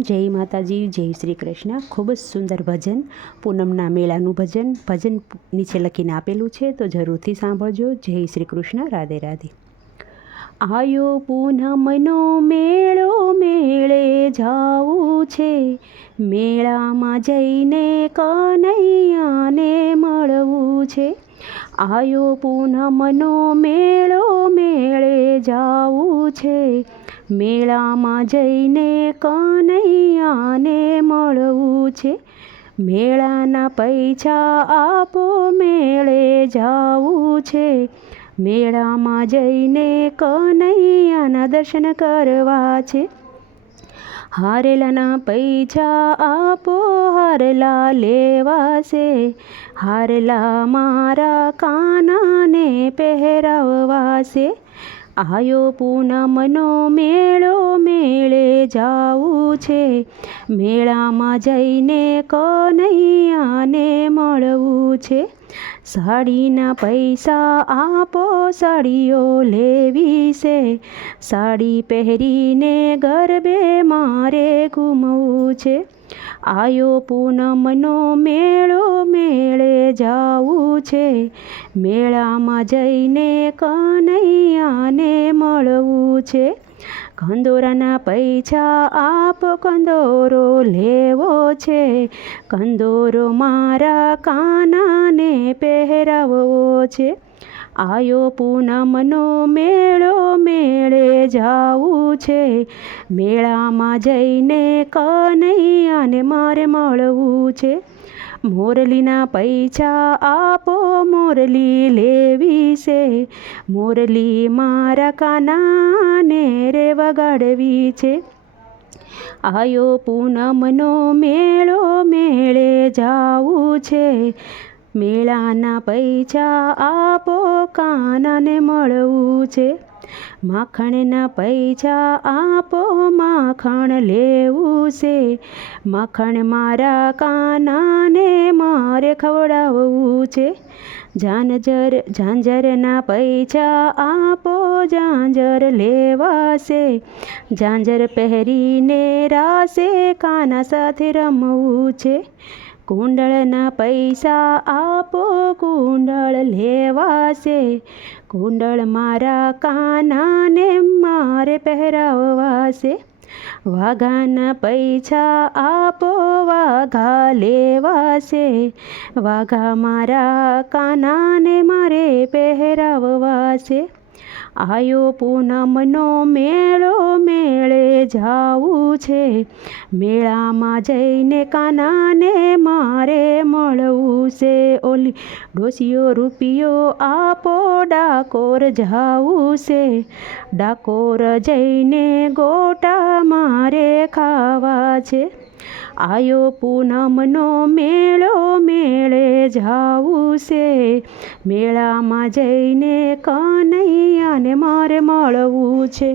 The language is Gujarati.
જય માતાજી, જય શ્રી કૃષ્ણ. ખૂબ જ સુંદર ભજન, પૂનમના મેળાનું ભજન ભજન નીચે લખીને આપેલું છે, તો જરૂરથી સાંભળજો. જય શ્રી કૃષ્ણ, રાધે રાધે. આયો પૂનમનો મેળો મેળે જાવું છે, મેળામાં જઈને કનૈયાને મળવું છે. આયો પૂનમનો મેળો મેળે છે. મેળામાં જઈને કનૈયાને મળવું છે. મેળાના પૈસા આપો, મેળે જાવું છે. મેળામાં જઈને કનૈયાના દર્શન કરવા છે. હારેલાના પૈસા આપો, હારલા લેવાશે. હારલા મારા કાનાને પહેરાવવાશે આયો પૂનમનો મેળો મેળે જાવું છે. મેળામાં જઈને કનૈયાને મળવું છે. સાડીના પૈસા આપો, સાડીઓ લેવી છે. સાડી પહેરીને ગરબે મારે ઘૂમવું છે. આયો પૂનમનો મેળો મેળે જાવું છે. મેળામાં જઈને કનૈયાને મળવું છે. કંદોરાના પૈસા આપ કંદોરો લેવો છે. કંદોરો મારા કાનાને પહેરાવવો છે. આયો પૂનમનો મેળો મેળે જાવું છે. મેળામાં જઈને કનૈયાને મારે મળવું છે. મોરલીના પૈસા આપો, મોરલી લેવી છે. મોરલી મારા કાનાને રે વગાડવી છે. આયો પૂનમનો મેળો મેળે જાવું છે. મેળાના પૈસા આપો, કાનાને મળવું છે. માખણના પૈસા આપો, માખણ લેવું છે. માખણ મારા કાનાને મારે ખવડાવવું છે. ઝાંઝર, ઝાંઝરના પૈસા આપો, ઝાંઝર લેવાશે. ઝાંઝર પહેરીને રાસે કાના સાથે રમવું છે. કુંડળના પૈસા આપો, કુંડળ લેવાશે. કુંડળ મારા કાનાને મારે પહેરાવવાશે વાઘાના પૈસા આપો, વાઘા લેવાશે. વાઘા મારા કાનાને મારે પહેરાવવાશે આયો પૂનમનો મેળો મેળે જાવું છે. મેળામાં જઈને કાનાને મારે મળવું છે. ઓલી ડોસીઓ રૂપિયો આપો, ડાકોર જાવું છે. ડાકોર જઈને ગોટા મારે ખાવા છે. આયો પૂનમનો મેળો મેળે જાવું છે મેળામાં જઈને કનૈયાને મારે મળવું છે